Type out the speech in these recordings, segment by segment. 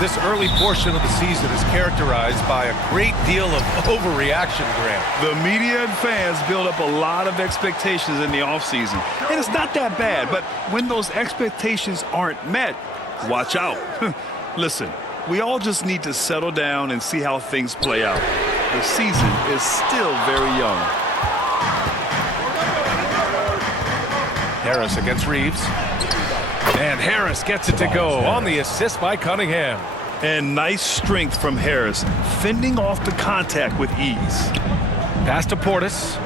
This early portion of the season is characterized by a great deal of overreaction, Grant. The media and fans build up a lot of expectations in the offseason. And it's not that bad, but when those expectations aren't met, watch out. Listen, we all just need to settle down and see how things play out. The season is still very young. Harris against Reeves. And Harris gets it to go on the assist by Cunningham. And nice strength from Harris, fending off the contact with ease. Pass to Portis.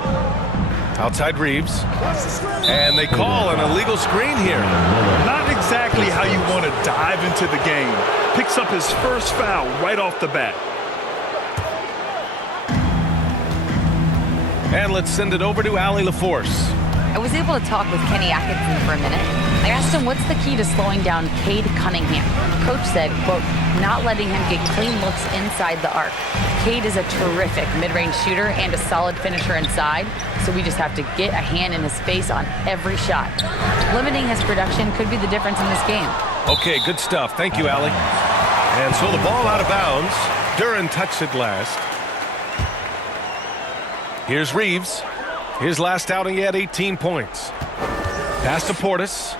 Outside Reeves. And they call an illegal screen here. Not exactly how you want to dive into the game. Picks up his first foul right off the bat. And let's send it over to Allie LaForce. I was able to talk with Kenny Atkinson for a minute. I asked him what's the key to slowing down Cade Cunningham. Coach said, quote, not letting him get clean looks inside the arc. Cade is a terrific mid-range shooter and a solid finisher inside, so we just have to get a hand in his face on every shot. Limiting his production could be the difference in this game. Okay, good stuff. Thank you, Allie. And so the ball out of bounds. Duren touched it last. Here's Reeves. His last outing, he had 18 points. Pass to Portis.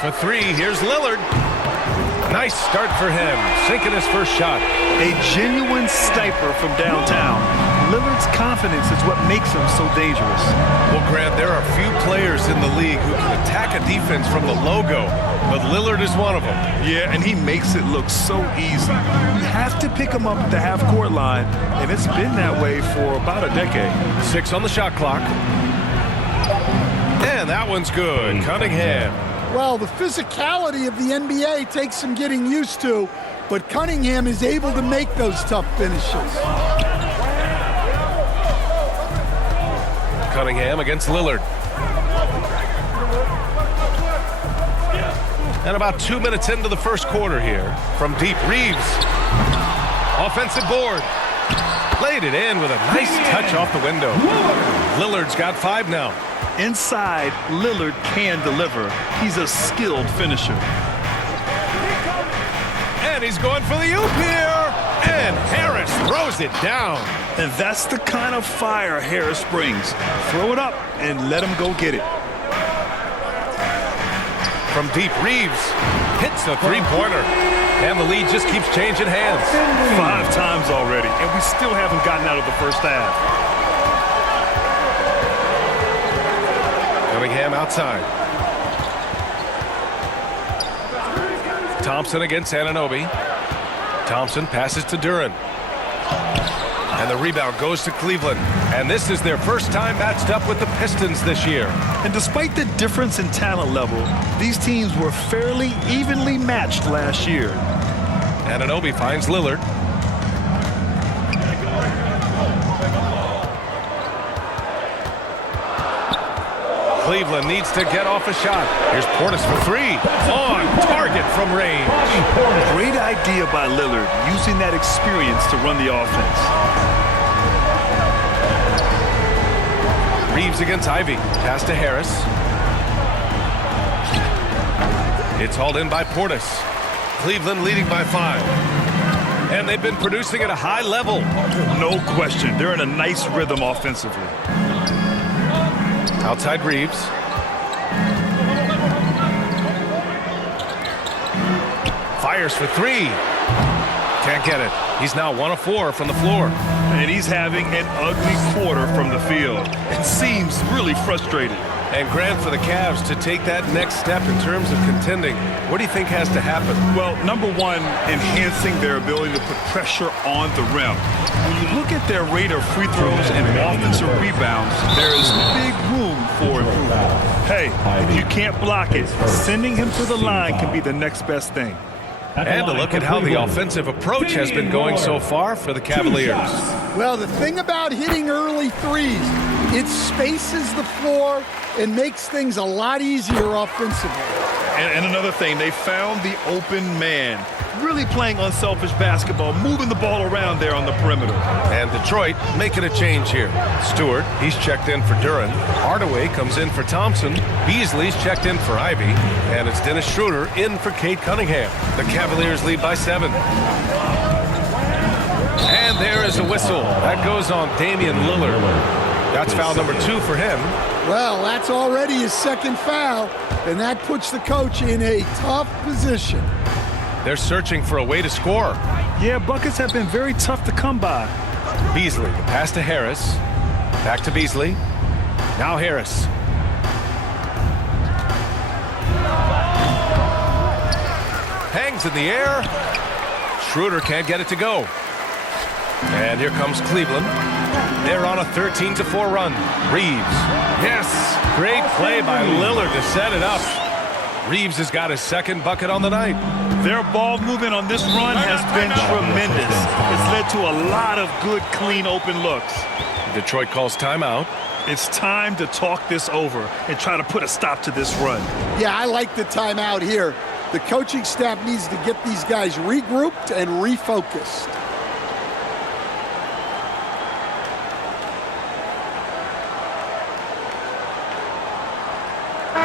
For three, here's Lillard. Nice start for him, sinking his first shot. A genuine sniper from downtown. Lillard's confidence is what makes him so dangerous. Well, Grant, there are few players in the league who can attack a defense from the logo, but Lillard is one of them. Yeah, and he makes it look so easy. You have to pick him up at the half-court line, and it's been that way for about a decade. 6 on the shot clock. And that one's good. Cunningham. Well, the physicality of the NBA takes some getting used to, but Cunningham is able to make those tough finishes. Cunningham against Lillard. And about 2 minutes into the first quarter here. From deep, Reeves. Offensive board. Laid it in with a nice touch off the window. Lillard's got 5 now. Inside, Lillard can deliver. He's a skilled finisher. And he's going for the oop here. And Harris throws it down. And that's the kind of fire Harris brings. Throw it up and let him go get it. From deep, Reeves hits a three-pointer. And the lead just keeps changing hands. 5 times already, and we still haven't gotten out of the first half. Cunningham outside. Thompson against Anunoby. Thompson passes to Duren. And the rebound goes to Cleveland. And this is their first time matched up with the Pistons this year. And despite the difference in talent level, these teams were fairly evenly matched last year. Anunoby finds Lillard. Cleveland needs to get off a shot. Here's Portis for 3. On target from range. Great idea by Lillard, using that experience to run the offense. Reeves against Ivy. Pass to Harris. It's hauled in by Portis. Cleveland leading by 5. And they've been producing at a high level. No question. They're in a nice rhythm offensively. Outside Reeves. Fires for 3. Can't get it. He's now 1 of 4 from the floor. And he's having an ugly quarter from the field. It seems really frustrated. And Grant, for the Cavs to take that next step in terms of contending, what do you think has to happen? Well, number one, enhancing their ability to put pressure on the rim. When you look at their rate of free throws and offensive rebounds, there is big room for improvement. Hey, if you can't block it, sending him to the line can be the next best thing. And to look at how the offensive approach has been going so far for the Cavaliers. Well, the thing about hitting early threes, it spaces the floor and makes things a lot easier offensively. And another thing, they found the open man. Really playing unselfish basketball, moving the ball around there on the perimeter. And Detroit making a change here. Stewart, he's checked in for Duran. Hardaway comes in for Thompson. Beasley's checked in for Ivy. And it's Dennis Schroeder in for Cade Cunningham. The Cavaliers lead by 7. And there is a whistle. That goes on Damian Lillard. That's foul number 2 for him. Well, that's already his second foul, and that puts the coach in a tough position. They're searching for a way to score. Yeah, buckets have been very tough to come by. Beasley, pass to Harris. Back to Beasley. Now Harris. Hangs in the air. Schroeder can't get it to go. And here comes Cleveland. They're on a 13-4 run. Reeves. Yes. Great play by Lillard to set it up. Reeves has got his second bucket on the night. Their ball movement on this run has been tremendous. It's led to a lot of good, clean, open looks. Detroit calls timeout. It's time to talk this over and try to put a stop to this run. Yeah, I like the timeout here. The coaching staff needs to get these guys regrouped and refocused.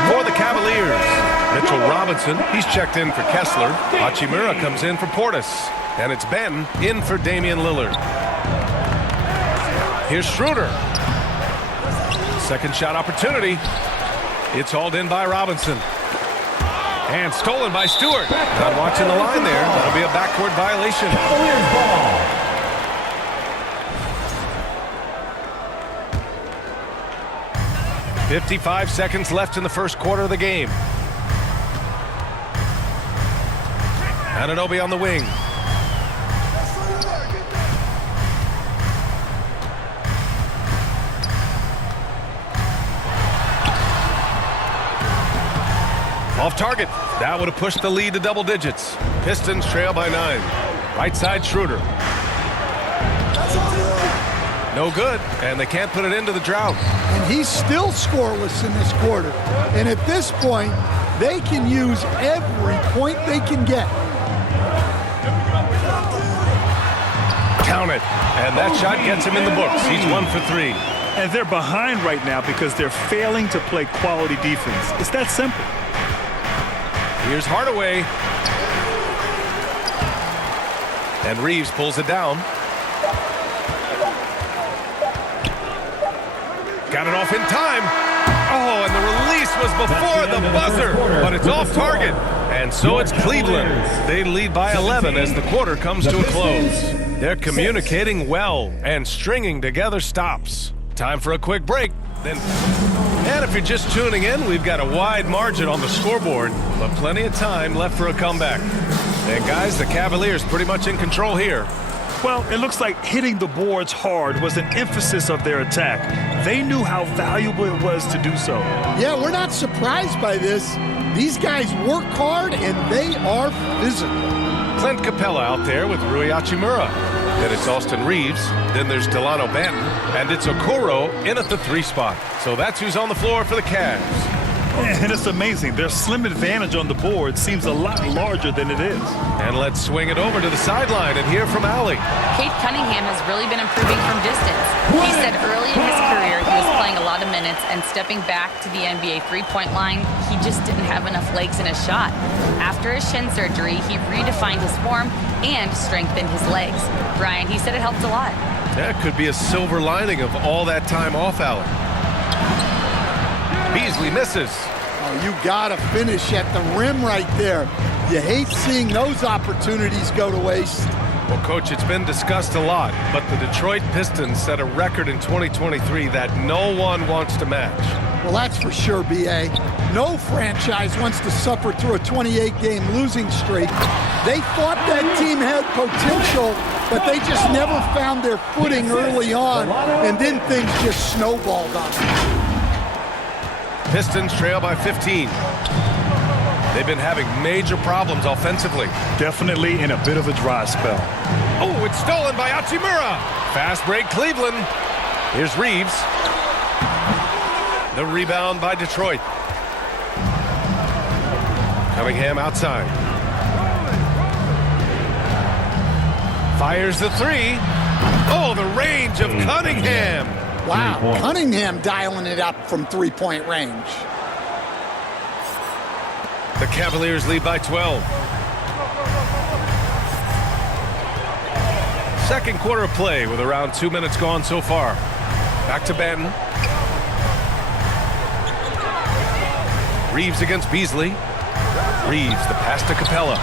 For the Cavaliers, Mitchell Robinson, he's checked in for Kessler. Hachimura comes in for Portis. And it's Ben in for Damian Lillard. Here's Schroeder. Second shot opportunity. It's hauled in by Robinson. And stolen by Stewart. Not watching the line there. That'll be a backcourt violation. Cavaliers ball. 55 seconds left in the first quarter of the game. Anunoby on the wing. Off target. That would have pushed the lead to double digits. Pistons trail by 9. Right side Schroeder. No good, and they can't put it into the drought. And he's still scoreless in this quarter. And at this point, they can use every point they can get. Count it. And that shot gets him in the books. He's 1 for 3. And they're behind right now because they're failing to play quality defense. It's that simple. Here's Hardaway. And Reeves pulls it down. Got it off in time. Oh, and the release was before the buzzer. But it's off target. And so it's Cleveland. They lead by 11 as the quarter comes to a close. They're communicating well and stringing together stops. Time for a quick break. And if you're just tuning in, we've got a wide margin on the scoreboard, but plenty of time left for a comeback. And guys, the Cavaliers pretty much in control here. Well, it looks like hitting the boards hard was an emphasis of their attack. They knew how valuable it was to do so. Yeah, we're not surprised by this. These guys work hard and they are physical. Clint Capella out there with Rui Hachimura. Then it's Austin Reeves. Then there's Delano Banton. And it's Okoro in at the 3 spot. So that's who's on the floor for the Cavs. And it's amazing. Their slim advantage on the board seems a lot larger than it is. And let's swing it over to the sideline and hear from Allie. Cade Cunningham has really been improving from distance. He said early in his career he was playing a lot of minutes and stepping back to the NBA three-point line, he just didn't have enough legs in his shot. After his shin surgery, he redefined his form and strengthened his legs. Brian, he said it helped a lot. That could be a silver lining of all that time off, Allie. Beasley misses. Oh, you gotta finish at the rim right there. You hate seeing those opportunities go to waste. Well, Coach, it's been discussed a lot, but the Detroit Pistons set a record in 2023 that no one wants to match. Well, that's for sure, B.A. No franchise wants to suffer through a 28-game losing streak. They thought that team had potential, but they just never found their footing early on, and then things just snowballed on them. Pistons trail by 15. They've been having major problems offensively. Definitely in a bit of a dry spell. Oh, it's stolen by Hachimura. Fast break, Cleveland. Here's Reeves. The rebound by Detroit. Cunningham outside. Fires the three. Oh, the range of Cunningham. Wow, Cunningham dialing it up from three-point range. The Cavaliers lead by 12. Second quarter of play with around 2 minutes gone so far. Back to Banton. Reeves against Beasley. Reeves, the pass to Capella.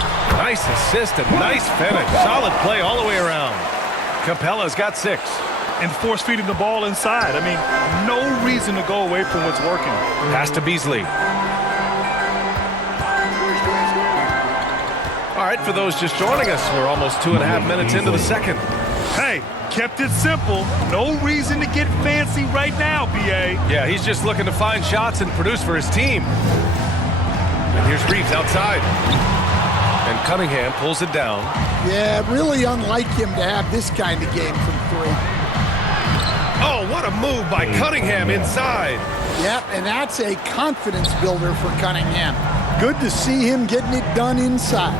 Nice assist and nice finish. Solid play all the way around. Capella's got 6. And force feeding the ball inside. I mean, no reason to go away from what's working. Pass to Beasley. All right, for those just joining us, we're almost 2.5 minutes into the second. Hey, kept it simple. No reason to get fancy right now, B.A. Yeah, he's just looking to find shots and produce for his team. And here's Reeves outside. And Cunningham pulls it down. Yeah, really unlike him to have this kind of game from 3. Oh, what a move by Cunningham inside. Yep, and that's a confidence builder for Cunningham. Good to see him getting it done inside.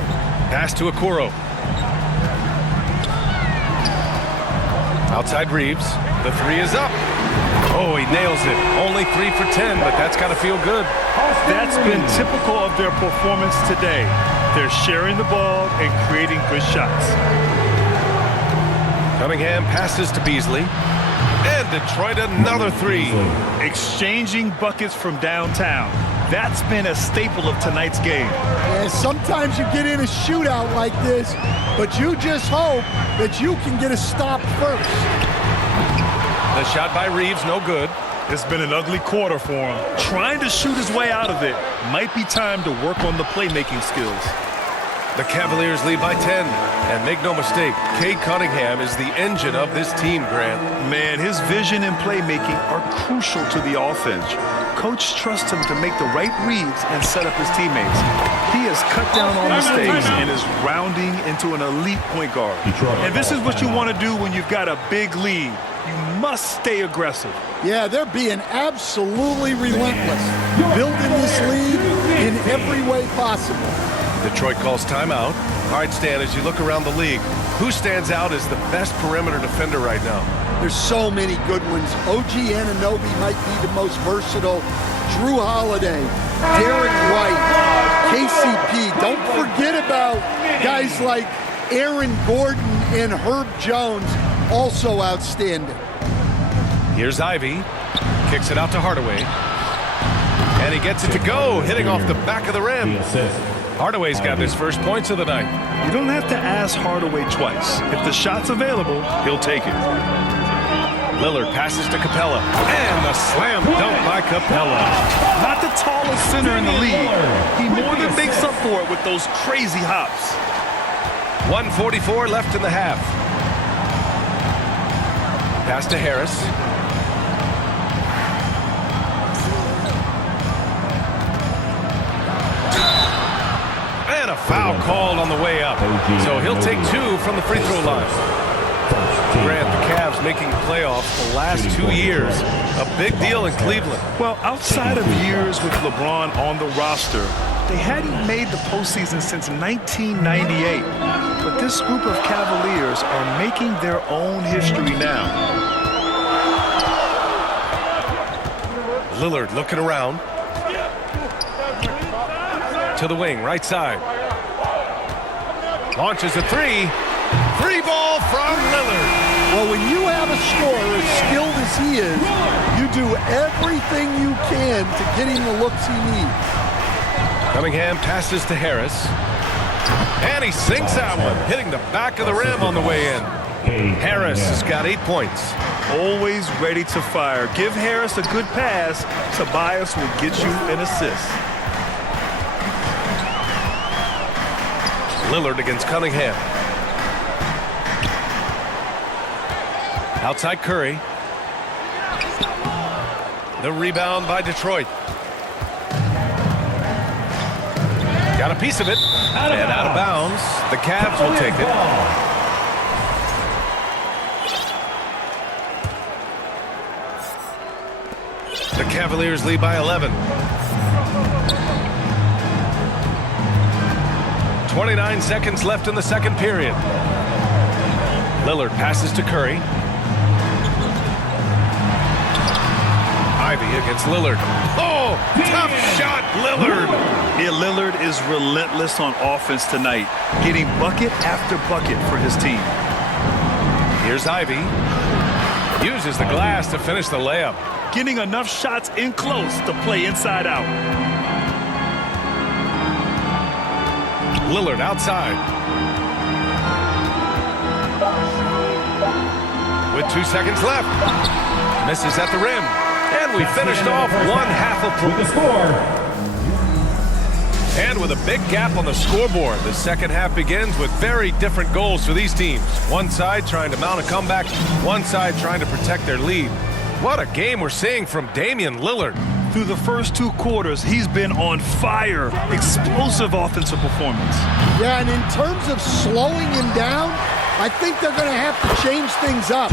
Pass to Okoro. Outside Reeves. The 3 is up. Oh, he nails it. Only 3 for 10, but that's got to feel good. That's been typical of their performance today. They're sharing the ball and creating good shots. Cunningham passes to Beasley. And Detroit another 3. Exchanging buckets from downtown. That's been a staple of tonight's game. And sometimes you get in a shootout like this, but you just hope that you can get a stop first. The shot by Reeves, no good. It's been an ugly quarter for him. Trying to shoot his way out of it. Might be time to work on the playmaking skills. The Cavaliers lead by 10. And make no mistake, Cade Cunningham is the engine of this team, Grant. Man, his vision and playmaking are crucial to the offense. Coach trusts him to make the right reads and set up his teammates. He has cut down on mistakes and is rounding into an elite point guard. And this is what you want to do when you've got a big lead. You must stay aggressive. Yeah, they're being absolutely relentless, building this lead in every way possible. Detroit calls timeout. All right, Stan, as you look around the league, who stands out as the best perimeter defender right now? There's so many good ones. OG Anunoby might be the most versatile. Drew Holiday, Derek White, KCP. Don't forget about guys like Aaron Gordon and Herb Jones, also outstanding. Here's Ivy. Kicks it out to Hardaway. And he gets it to go, hitting off the back of the rim. Hardaway's got his first points of the night. You don't have to ask Hardaway twice. If the shot's available, he'll take it. Lillard passes to Capella. And the slam dunk by Capella. Not the tallest center in the league. He more than makes up for it with those crazy hops. 1:44 left in the half. Pass to Harris. And a foul called on the way up. So he'll take 2 from the free throw line. Grant, the Cavs making playoffs the last 2 years. A big deal in Cleveland. Well, outside of years with LeBron on the roster, they hadn't made the postseason since 1998. But this group of Cavaliers are making their own history now. Lillard looking around. To the wing, right side. Launches a 3. 3 ball from Lillard. Well, when you have a scorer as skilled as he is, you do everything you can to get him the looks he needs. Cunningham passes to Harris. And he sinks that one, hitting the back of the rim on the way in. Harris has got 8 points. Always ready to fire. Give Harris a good pass. Tobias will get you an assist. Lillard against Cunningham. Outside Curry. The rebound by Detroit. Got a piece of it. And out of bounds. The Cavs will take it. The Cavaliers lead by 11. 29 seconds left in the second period. Lillard passes to Curry. Ivy against Lillard. Oh, tough shot, Lillard. Yeah, Lillard is relentless on offense tonight, getting bucket after bucket for his team. Here's Ivy. Uses the glass to finish the layup. Getting enough shots in close to play inside out. Lillard outside. With 2 seconds left. Misses at the rim. And we finished off one half of play. With the score. And with a big gap on the scoreboard, the second half begins with very different goals for these teams. One side trying to mount a comeback, one side trying to protect their lead. What a game we're seeing from Damian Lillard. Through the first 2 quarters, he's been on fire. Explosive offensive performance. Yeah, and in terms of slowing him down, I think they're going to have to change things up.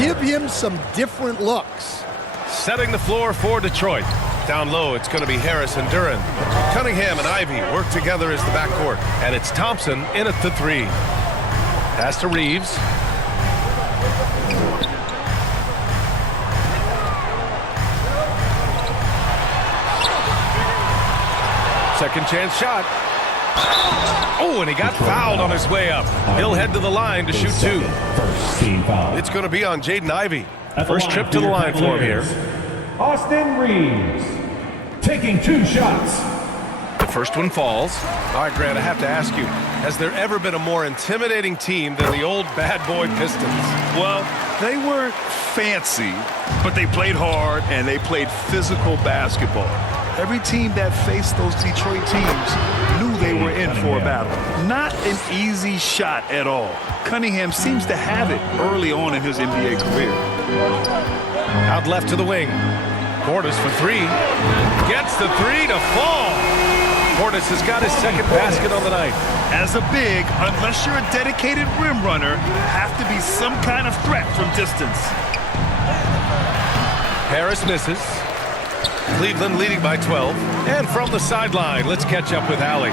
Give him some different looks. Setting the floor for Detroit. Down low, it's going to be Harris and Duren. Cunningham and Ivy work together as the backcourt. And it's Thompson in at the 3. Pass to Reeves. Second chance shot. Oh, and he got fouled on his way up. He'll head to the line to shoot 2. First team foul. It's going to be on Jaden Ivey. At the First line, trip to the line for him here. Austin Reeves taking 2 shots. The first one falls. All right, Grant, I have to ask you, has there ever been a more intimidating team than the old bad boy Pistons? Well, they weren't fancy, but they played hard and they played physical basketball. Every team that faced those Detroit teams knew they were in for a battle. Not an easy shot at all. Cunningham seems to have it early on in his NBA career. Out left to the wing. Portis for 3. Gets the 3 to fall. Portis has got his second basket on the night. As a big, unless you're a dedicated rim runner, have to be some kind of threat from distance. Harris misses. Cleveland leading by 12. And from the sideline, let's catch up with Allie.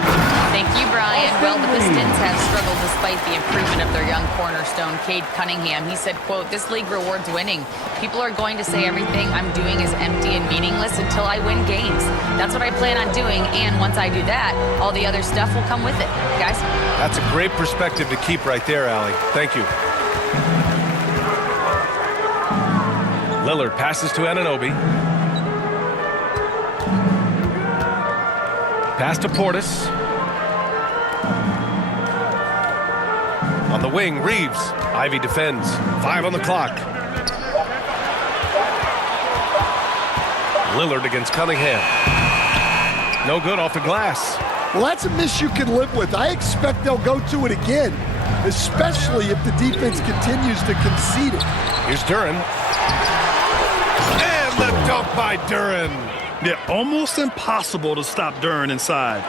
Thank you, Brian. Well, the Pistons have struggled despite the improvement of their young cornerstone, Cade Cunningham. He said, quote, "This league rewards winning. People are going to say everything I'm doing is empty and meaningless until I win games. That's what I plan on doing, and once I do that, all the other stuff will come with it." Guys? That's a great perspective to keep right there, Allie. Thank you. Lillard passes to Anunoby. Pass to Portis. On the wing, Reeves. Ivy defends. 5 on the clock. Lillard against Cunningham. No good off the glass. Well, that's a miss you can live with. I expect they'll go to it again, especially if the defense continues to concede it. Here's Duren. And the dunk by Duren. Yeah, almost impossible to stop Duren inside.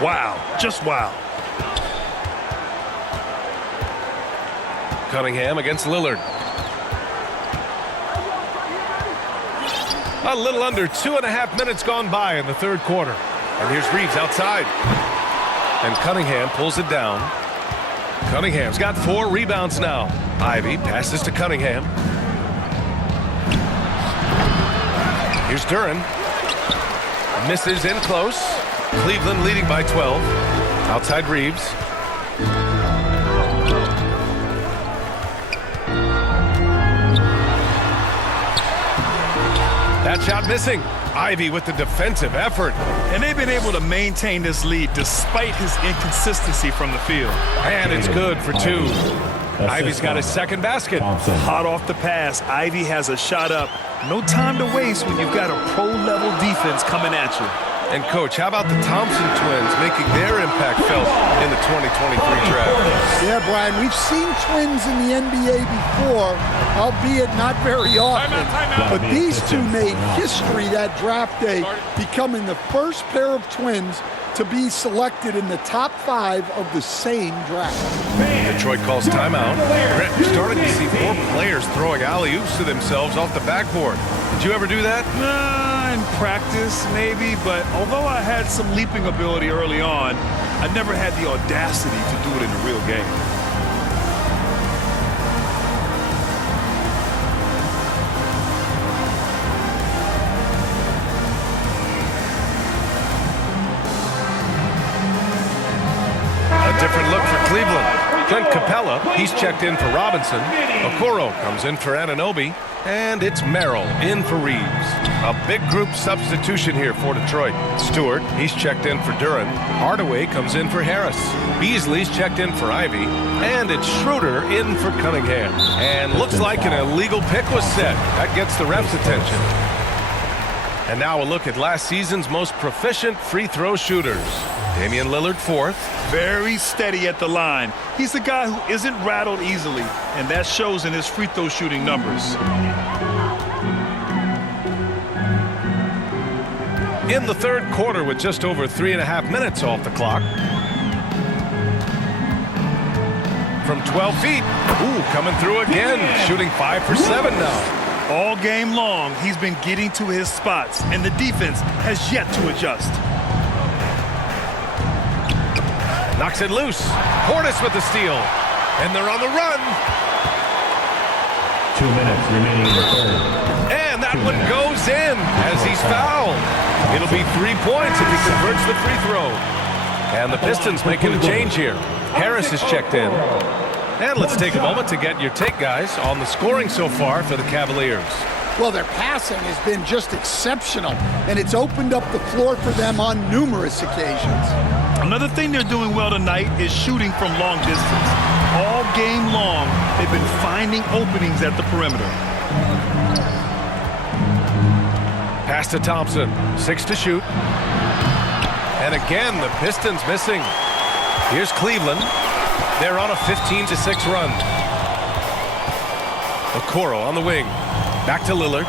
Wow, just wow. Cunningham against Lillard. A little under 2.5 minutes gone by in the third quarter. And here's Reeves outside. And Cunningham pulls it down. Cunningham's got 4 rebounds now. Ivy passes to Cunningham. Here's Duren. Misses in close. Cleveland leading by 12. Outside Reeves. That shot missing. Ivy with the defensive effort. And they've been able to maintain this lead despite his inconsistency from the field. And it's good for 2. Ivy's got his second basket. Hot off the pass, Ivy has a shot up. No time to waste when you've got a pro-level defense coming at you. And, Coach, how about the Thompson twins making their impact felt in the 2023 draft? Yeah, Brian, we've seen twins in the NBA before, albeit not very often. But these two made history that draft day, becoming the first pair of twins to be selected in the top 5 of the same draft. Detroit calls timeout. Brett, you're starting to see 4 players throwing alley-oops to themselves off the backboard. Did you ever do that? I in practice, maybe, but although I had some leaping ability early on, I never had the audacity to do it in a real game. A different look for Cleveland. Clint Capella, he's checked in for Robinson. Okoro comes in for Anunoby. And it's Merrill in for Reeves. A big group substitution here for Detroit. Stewart, he's checked in for Duran. Hardaway comes in for Harris. Beasley's checked in for Ivy. And it's Schroeder in for Cunningham. And looks like an illegal pick was set. That gets the ref's attention. And now a look at last season's most proficient free throw shooters. Damian Lillard, fourth. Very steady at the line. He's the guy who isn't rattled easily, and that shows in his free throw shooting numbers. In the third quarter with just over 3.5 minutes off the clock. From 12 feet. Ooh, coming through again. Shooting 5 for 7 now. All game long, he's been getting to his spots, and the defense has yet to adjust. Knocks it loose. Portis with the steal. And they're on the run. 2 minutes remaining in the third. And that one goes in as he's fouled. It'll be 3 points if he converts the free throw. And the Pistons making a change here. Harris is checked in. And let's take a moment to get your take, guys, on the scoring so far for the Cavaliers. Well, their passing has been just exceptional, and it's opened up the floor for them on numerous occasions. Another thing they're doing well tonight is shooting from long distance. All game long, they've been finding openings at the perimeter. Pass to Thompson. 6 to shoot. And again, the Pistons missing. Here's Cleveland. They're on a 15-6 run. Okoro on the wing. Back to Lillard.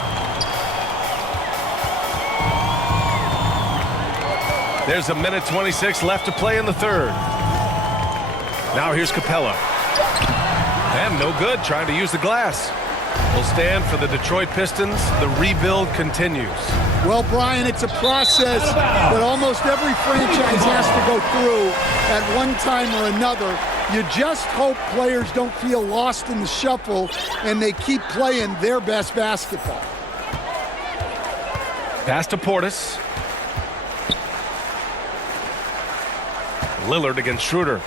There's 1:26 left to play in the third. Now here's Capella. And no good, trying to use the glass. Will stand for the Detroit Pistons. The rebuild continues. Well, Brian, it's a process that almost every franchise has to go through at one time or another. You just hope players don't feel lost in the shuffle and they keep playing their best basketball. Pass to Portis. Lillard against Schroeder.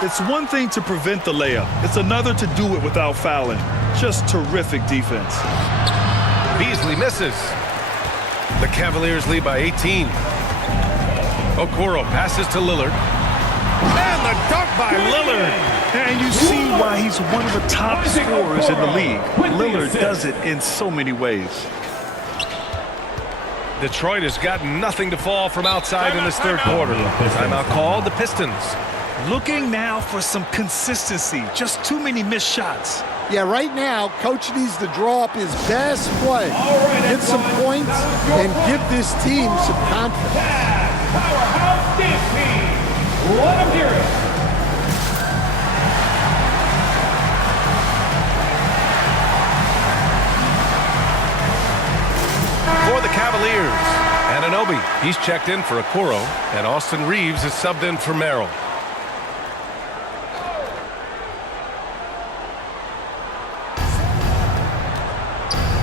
It's one thing to prevent the layup. It's another to do it without fouling. Just terrific defense. Beasley misses. The Cavaliers lead by 18. Okoro passes to Lillard. And the dunk by Lillard. And you see why he's one of the top scorers in the league. Lillard does it in so many ways. Detroit has got nothing to fall from outside in this third quarter. Timeout called, the Pistons. Looking now for some consistency. Just too many missed shots. Yeah, right now, Coach needs to draw up his best play, get some points, and give this team some confidence. Powerhouse dance team. Let them hear it. For the Cavaliers, Anunoby, he's checked in for Okoro, and Austin Reeves is subbed in for Merrill.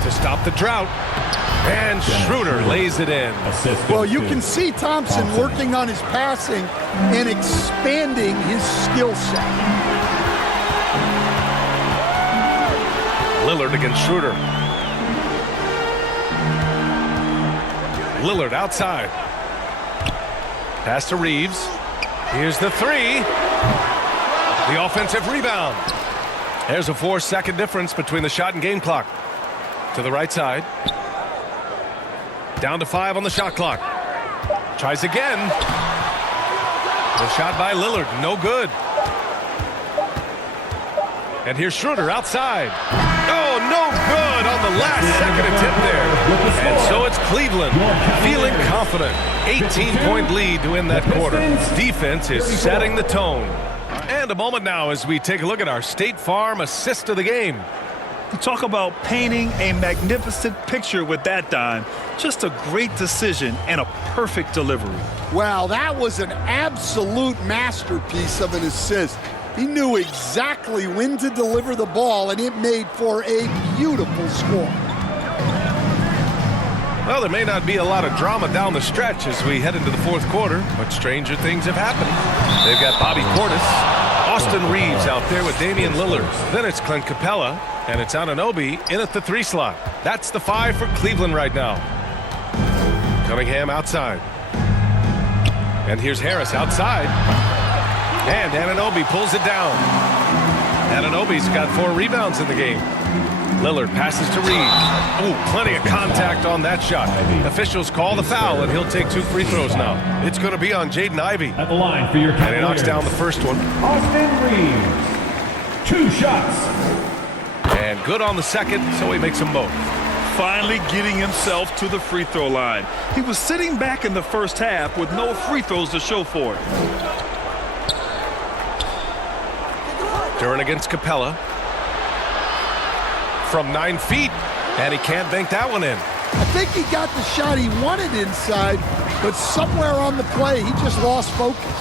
To stop the drought, and Schroeder lays it in. Well, you can see Thompson working on his passing and expanding his skill set. Lillard against Schroeder. Lillard outside. Pass to Reeves. Here's the three. The offensive rebound. There's a 4-second difference between the shot and game clock. To the right side. Down to 5 on the shot clock. Tries again. The shot by Lillard, no good. And here's Schroeder outside. Oh, no good on the last second attempt there. And so it's Cleveland feeling confident. 18-point lead to win that quarter. Defense is setting the tone. And a moment now as we take a look at our State Farm assist of the game. You talk about painting a magnificent picture with that dime. Just a great decision and a perfect delivery. Well, that was an absolute masterpiece of an assist. He knew exactly when to deliver the ball, and it made for a beautiful score. Well, there may not be a lot of drama down the stretch as we head into the fourth quarter, but stranger things have happened. They've got Bobby Portis, Austin Reeves out there with Damian Lillard. Then it's Clint Capella, and it's Anunoby in at the 3 slot. That's the 5 for Cleveland right now. Cunningham outside. And here's Harris outside. And Anunoby pulls it down. Anunoby's got 4 rebounds in the game. Lillard passes to Reeves. Ooh, plenty of contact on that shot. Officials call the foul, and he'll take 2 free throws now. It's going to be on Jaden Ivey. At the line for your And he Cavaliers, knocks down the first one. Austin Reeves. 2 shots. And good on the second, so he makes them both. Finally getting himself to the free throw line. He was sitting back in the first half with no free throws to show for it. Duran against Capella. From 9 feet, and he can't bank that one in. I think he got the shot he wanted inside, but somewhere on the play, he just lost focus.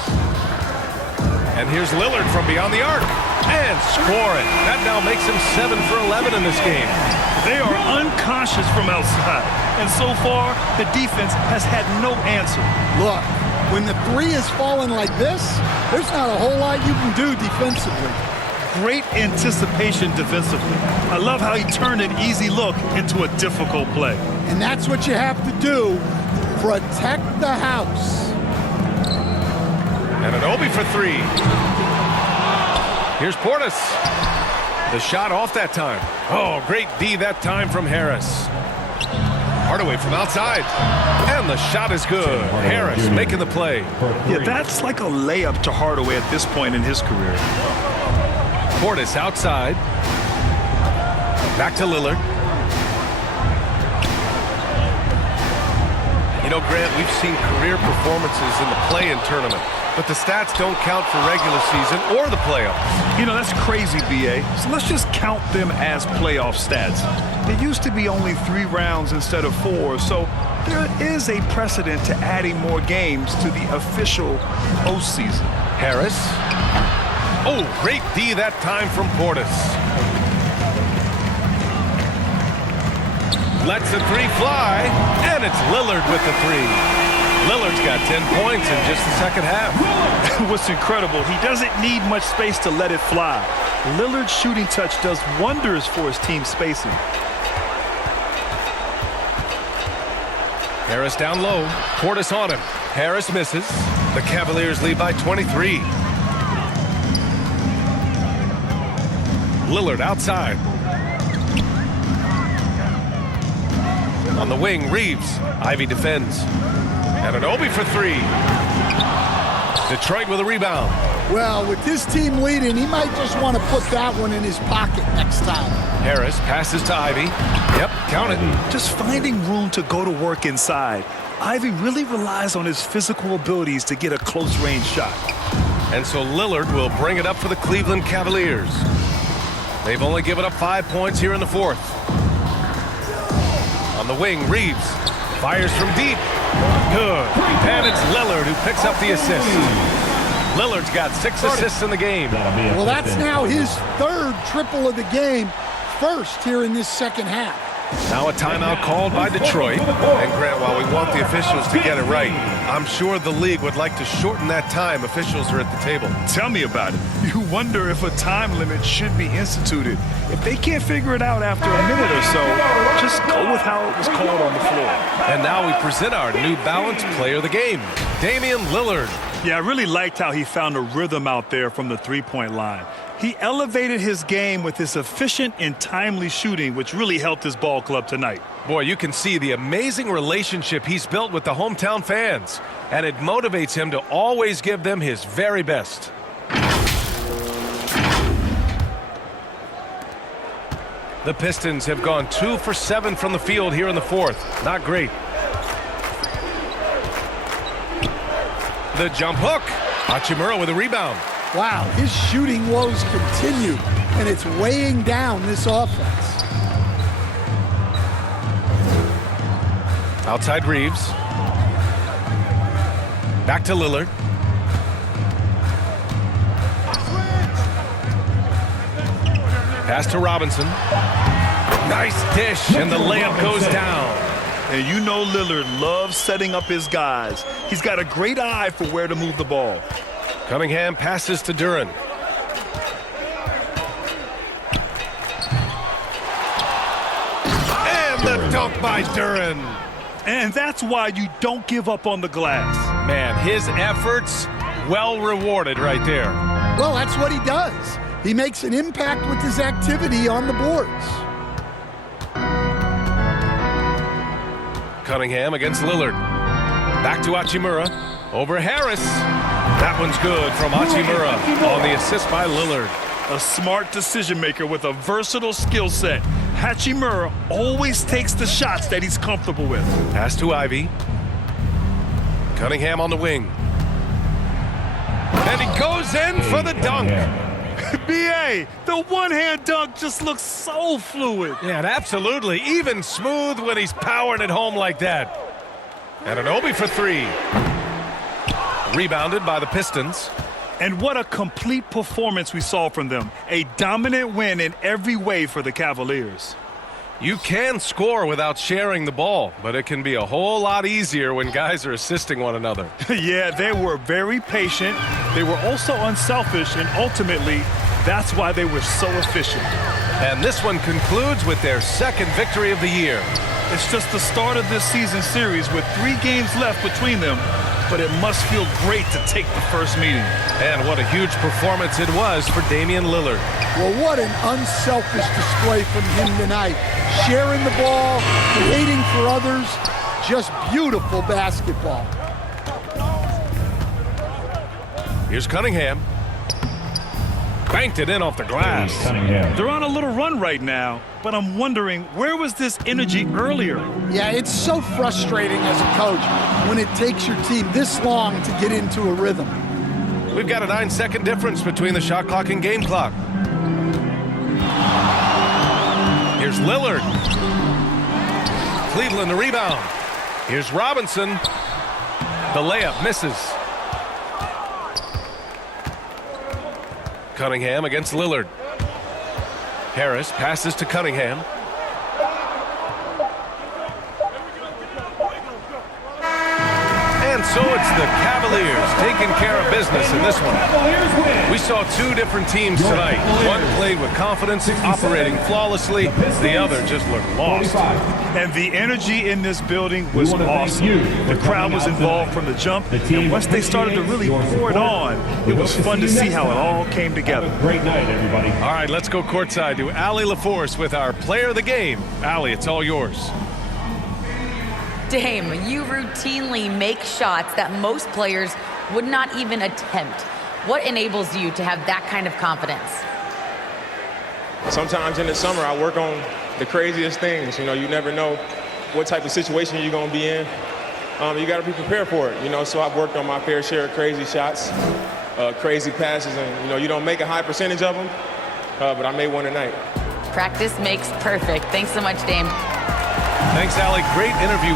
And here's Lillard from beyond the arc. And scoring. That now makes him 7 for 11 in this game. They are unconscious from outside, and so far, the defense has had no answer. Look, when the 3 is falling like this, there's not a whole lot you can do defensively. Great anticipation defensively. I love how he turned an easy look into a difficult play. And that's what you have to do. Protect the house. And Anunoby for 3. Here's Portis. The shot off that time. Oh, great D that time from Harris. Hardaway from outside. And the shot is good. Harris making the play. Yeah, that's like a layup to Hardaway at this point in his career. Portis outside. Back to Lillard. You know, Grant, we've seen career performances in the play-in tournament, but the stats don't count for regular season or the playoffs. You know, that's crazy, B.A. So let's just count them as playoff stats. It used to be only 3 rounds instead of 4, so there is a precedent to adding more games to the official postseason. Harris. Oh, great D that time from Portis. Lets the 3 fly, and it's Lillard with the 3. Lillard's got 10 points in just the second half. What's incredible, he doesn't need much space to let it fly. Lillard's shooting touch does wonders for his team spacing. Harris down low. Portis on him. Harris misses. The Cavaliers lead by 23. Lillard outside. On the wing, Reeves. Ivey defends. And Anunoby for 3. Detroit with a rebound. Well, with this team leading, he might just want to put that one in his pocket next time. Harris passes to Ivey. Yep, count it. Just finding room to go to work inside. Ivey really relies on his physical abilities to get a close-range shot. And so Lillard will bring it up for the Cleveland Cavaliers. They've only given up 5 points here in the fourth. On the wing, Reeves fires from deep. Good. And it's Lillard who picks up the assist. Lillard's got 6 assists in the game. Well, that's now his 3rd triple of the game, first here in this second half. Now a timeout called by Detroit. And Grant, while we want the officials to get it right, I'm sure the league would like to shorten that time officials are at the table. Tell me about it. You wonder if a time limit should be instituted. If they can't figure it out after a minute or so, just go with how it was called on the floor. And now we present our New Balance player of the game, Damian Lillard. Yeah, I really liked how he found a rhythm out there from the three-point line. He elevated his game with his efficient and timely shooting, which really helped his ball club tonight. Boy, you can see the amazing relationship he's built with the hometown fans, and it motivates him to always give them his very best. The Pistons have gone 2 for 7 from the field here in the fourth. Not great. The jump hook. Hachimura with a rebound. Wow, his shooting woes continue, and it's weighing down this offense. Outside Reeves. Back to Lillard. Pass to Robinson. Nice dish, and the layup goes down. And you know Lillard loves setting up his guys. He's got a great eye for where to move the ball. Cunningham passes to Duren. And the dunk by Duren. And that's why you don't give up on the glass. Man, his efforts well rewarded right there. Well, that's what he does. He makes an impact with his activity on the boards. Cunningham against Lillard. Back to Hachimura. Over Harris. That one's good from Hachimura on the assist by Lillard. A smart decision maker with a versatile skill set. Hachimura always takes the shots that he's comfortable with. Pass to Ivy. Cunningham on the wing. And he goes in for the dunk. B.A., the one-hand dunk just looks so fluid. Yeah, and absolutely. Even smooth when he's powering it home like that. And an Obi for three. Rebounded by the Pistons. And what a complete performance we saw from them. A dominant win in every way for the Cavaliers. You can score without sharing the ball, but it can be a whole lot easier when guys are assisting one another. Yeah, they were very patient. They were also unselfish, and ultimately, that's why they were so efficient. And this one concludes with their second victory of the year. It's just the start of this season series with 3 games left between them, but it must feel great to take the first meeting. And what a huge performance it was for Damian Lillard. Well, what an unselfish display from him tonight. Sharing the ball, creating for others, just beautiful basketball. Here's Cunningham. Banked it in off the glass. They're on a little run right now, but I'm wondering, where was this energy earlier? Yeah, it's so frustrating as a coach when it takes your team this long to get into a rhythm. We've got a 9-second difference between the shot clock and game clock. Here's Lillard. Cleveland the rebound. Here's Robinson. The layup misses. Cunningham against Lillard. Harris passes to Cunningham. And so it's the Cavaliers taking care of business in this one. We saw 2 different teams tonight. One played with confidence, operating flawlessly. The other just looked lost. And the energy in this building was awesome. The crowd was involved from the jump, and once they started to really pour it on, it was fun to see how it all came together. Great night, everybody. All right, let's go courtside to Allie LaForce with our player of the game. Allie, it's all yours. Dame, you routinely make shots that most players would not even attempt. What enables you to have that kind of confidence? Sometimes in the summer, I work on the craziest things. You know, you never know what type of situation you're going to be in. You got to be prepared for it, you know, so I've worked on my fair share of crazy shots, crazy passes, and, you know, you don't make a high percentage of them, but I made one tonight. Practice makes perfect. Thanks so much, Dame. Thanks, Allie. Great interview.